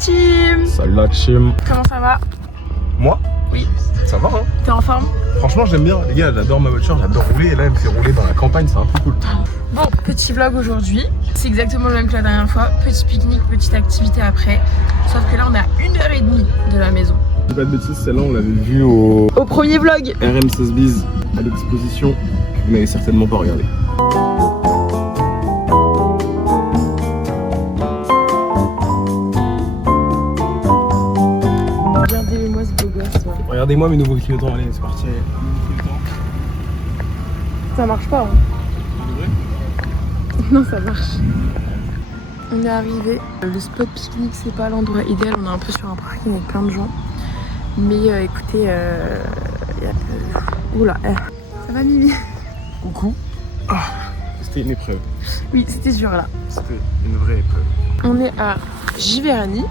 team. Salut la team. Comment ça va? Moi? Oui. Ça va hein? T'es en forme? Franchement j'aime bien, les gars, j'adore ma voiture, j'adore rouler et là elle me fait rouler dans la campagne, c'est un peu cool. Bon, petit vlog aujourd'hui. C'est exactement le même que la dernière fois. Petit pique-nique, petite activité après. Sauf que là on est à 1h30 de la maison. Si pas de bêtises, celle-là on l'avait vue au premier vlog RM Sotheby's à l'exposition que vous n'avez certainement pas regardé. Regardez-moi ce beau gosse. Ouais. Regardez-moi mes nouveaux clignotants, allez c'est parti. Ça marche pas. Hein. Non, ça marche. On est arrivé. Le spot pique-nique, c'est pas l'endroit idéal. On est un peu sur un parking avec plein de gens. Mais écoutez, oula, ça va Mimi? Coucou. Ah, c'était une épreuve. Oui, c'était dur là. C'était une vraie épreuve. On est à Giverny.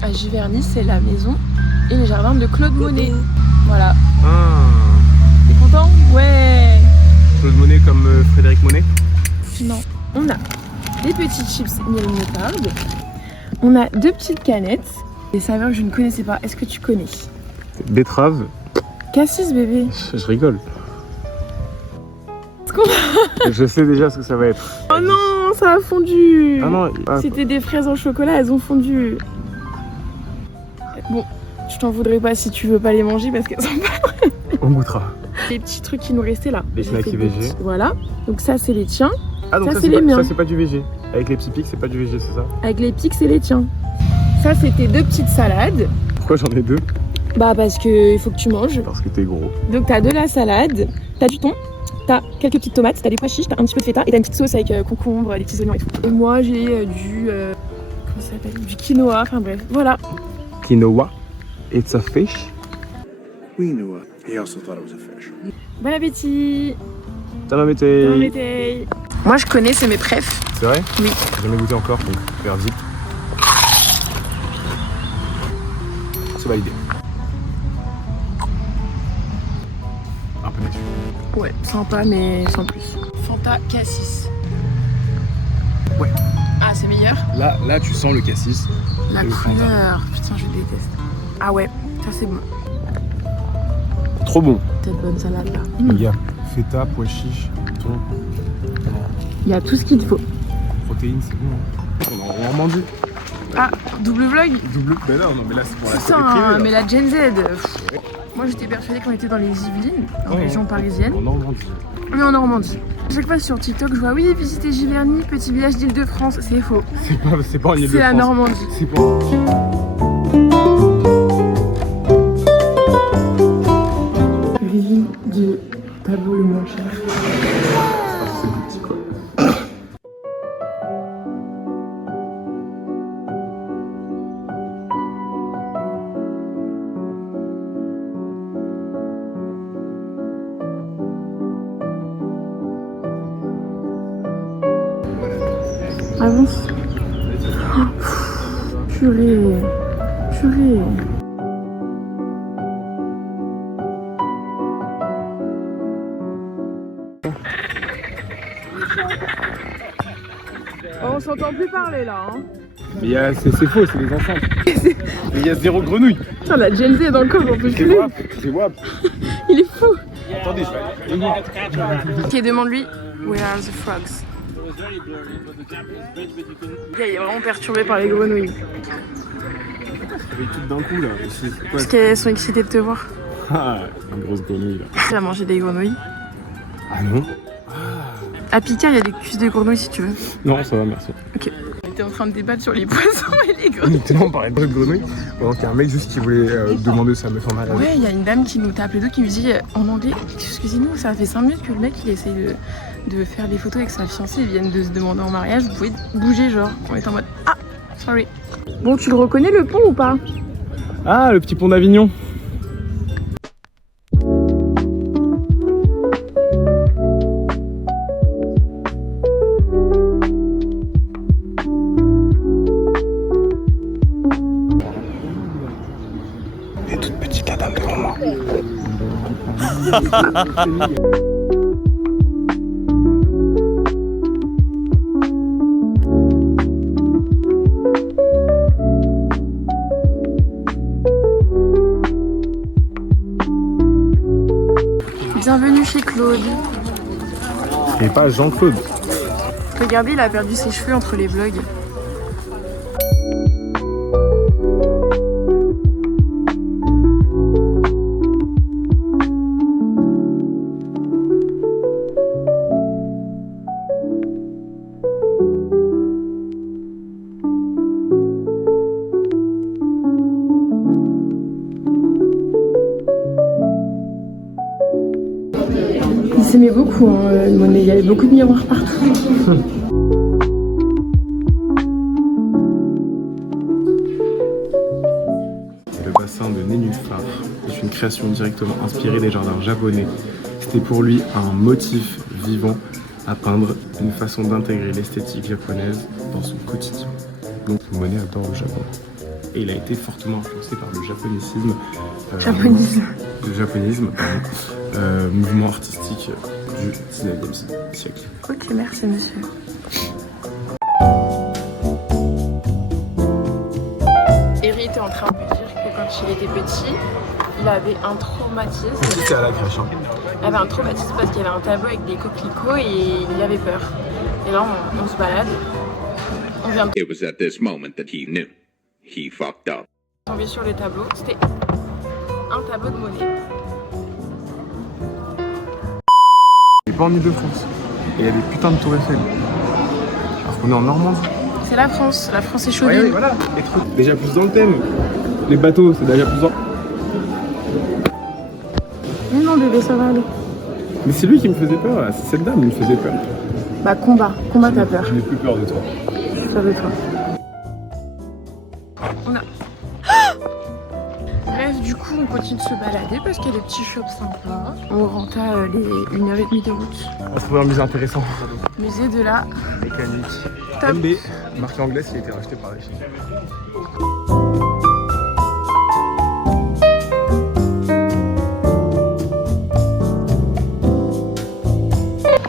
À Giverny, c'est la maison et les jardins de Claude Monet. Voilà. Ah. T'es content? Ouais. Claude Monet comme Frédéric Monet? Non. On a des petits chips miel moutarde. On a deux petites canettes. Des saveurs que je ne connaissais pas. Est-ce que tu connais? Betterave. Cassis bébé. Je rigole. Je sais déjà ce que ça va être. Oh non, ça a fondu. Ah non, C'était des fraises au chocolat, elles ont fondu. Bon, je t'en voudrais pas si tu veux pas les manger parce qu'elles sont pas... on goûtera. Les petits trucs qui nous restaient là. Les J'ai snacks fait VG. des petits- Voilà, donc ça c'est les tiens. Ah donc Ça, ça, c'est les miens. ça c'est pas du VG. Avec les petits pics c'est pas du VG, c'est ça? Avec les pics, c'est les tiens. Ça c'était deux petites salades. Pourquoi j'en ai deux? Bah parce que il faut que tu manges. Parce que t'es gros. Donc t'as de la salade, t'as du thon, t'as quelques petites tomates, t'as des pois chiches, t'as un petit peu de feta et t'as une petite sauce avec concombre, des petits oignons et tout. Et moi j'ai du... comment ça s'appelle? Du quinoa, enfin bref, voilà. Quinoa. It's a fish. We knew it. He also thought it was a fish. Bon appétit. T'en as metté. Bon appétit. Moi je connais, c'est mes préfs. C'est vrai? Oui. J'ai jamais goûté encore, donc faire vite. C'est validé. Un peu déçu. Ouais, sympa mais sans plus. Fanta Cassis. Ouais. Ah c'est meilleur? Là tu sens le cassis. La Et le couleur, putain je déteste. Ah ouais, ça c'est bon. Trop bon. Cette bonne salade là. Il y a feta, pois chiches, thon. Il y a tout ce qu'il te faut. Protéines, c'est bon. Hein. On est en Normandie. Ah, double vlog? Double. Mais non, mais là c'est pour la série Putain, privée. mais la Gen Z. Moi j'étais persuadée qu'on était dans les Yvelines, en région parisienne. En Normandie. Mais en Normandie. À chaque fois sur TikTok, je vois oui, visiter Giverny, petit village d'Île-de-France. C'est faux. C'est pas en Ile-de-France. C'est la Normandie. C'est pas. Revue du tableau le moins cher. C'est petit quoi. Avance. Purée. Purée. On s'entend plus parler là. Hein. Mais c'est faux, c'est les enceintes. Mais il y a zéro grenouille. Putain, la Gen Z est dans le coffre, on peut C'est plus. WAP, c'est WAP. Il est fou. Attendez, je vais aller. Ok, demande-lui. Where are the frogs? Le gars, il est vraiment perturbé par les grenouilles. Mais tout d'un coup là. C'est quoi? Parce qu'elles sont excitées de te voir. Ah, une grosse grenouille là. Tu vas manger des grenouilles. Ah non? À Picard, il y a des cuisses de grenouilles si tu veux. Non, ça va, merci. Ok. On était en train de débattre sur les poissons et les grenouilles. Tellement on parlait de grenouille. Pendant qu'il y a un mec juste qui voulait demander sa meuf en mariage. Ouais, il y a une dame qui nous tape les dos qui nous dit en anglais, excusez-nous, ça fait 5 minutes que le mec il essaye de faire des photos avec sa fiancée, ils viennent de se demander en mariage, vous pouvez bouger genre. On est en mode ah, sorry. Bon, tu le reconnais le pont ou pas? Ah, le petit pont d'Avignon. Et toute petite la dame devant moi. Bienvenue chez Claude. Et pas Jean-Claude. Regardez, il a perdu ses cheveux entre les vlogs. Il s'aimait beaucoup, hein, il y avait beaucoup de miroirs partout. Le bassin de Nénuphar est une création directement inspirée des jardins japonais. C'était pour lui un motif vivant à peindre, une façon d'intégrer l'esthétique japonaise dans son quotidien. Donc Monet adore le Japon. Et il a été fortement influencé par le japonicisme. Le japonisme, pardon, mouvement artistique du 19e siècle. Ok, merci monsieur. Eri était en train de me dire que quand il était petit, il avait un traumatisme. C'était à la crèche. Il avait un traumatisme parce qu'il y avait un tableau avec des coquelicots et il avait peur. Et là, on se balade. On vient de It was at this moment that he knew. He fucked up. tomber sur le tableau. C'était un tableau de Monet. Il n'est pas en Ile-de-France. Et il y a des putains de tours Eiffel. Alors qu'on est en Normandie. C'est la France est chauvine. Oui, voilà. Déjà plus dans le thème. Les bateaux, c'est déjà plus dans... Mais non bébé, ça va aller. Mais c'est lui qui me faisait peur, là. C'est cette dame qui me faisait peur. Bah combat t'as peur. Je n'ai plus peur de toi. Je suis peur de toi. On a... Bref, du coup, on continue de se balader parce qu'il y a des petits shops sympas. On rentre à les 1h30 de route. On va se trouver un musée intéressant. Musée de la... Mécanique. Top. MB, marque anglaise qui a été rachetée par la Chine.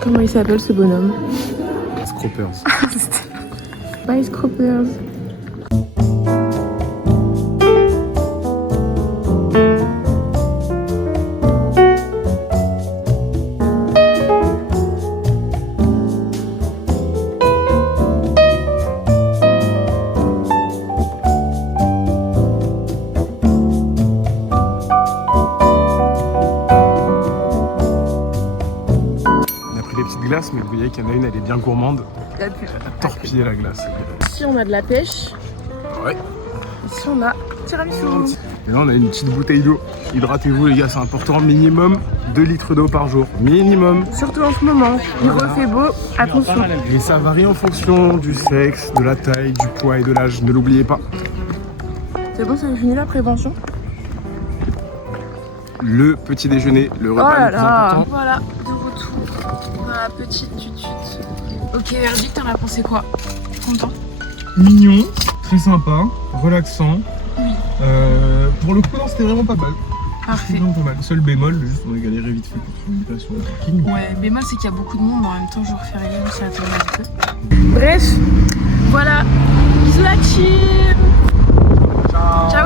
Comment il s'appelle ce bonhomme? Scroppers. Spice Croppers. Glace, mais vous voyez qu'il y en a une, elle est bien gourmande. Elle a torpillé la glace. Ici on a de la pêche. Ouais. Ici on a tiramisu. Et là on a une petite bouteille d'eau. Hydratez-vous les gars, c'est important. Minimum 2 litres d'eau par jour. Minimum. Surtout en ce moment, il refait beau, attention. Et ça varie en fonction du sexe, de la taille, du poids et de l'âge. Ne l'oubliez pas. C'est bon, ça a fini la prévention. Le petit déjeuner, le repas le plus important. Voilà, de retour dans la petite tutute. Ok, Verdict, t'en as pensé quoi? Content? Mignon, très sympa, relaxant. Oui. Pour le coup, non, c'était vraiment pas mal. Parfait. Vraiment pas mal. Seul bémol, juste on a galéré vite fait pour trouver une place sur le parking. Ouais, bémol c'est qu'il y a beaucoup de monde, mais en même temps, jour férié, ça attend un peu. Bref, voilà. Bisous la team. Ciao. Ciao.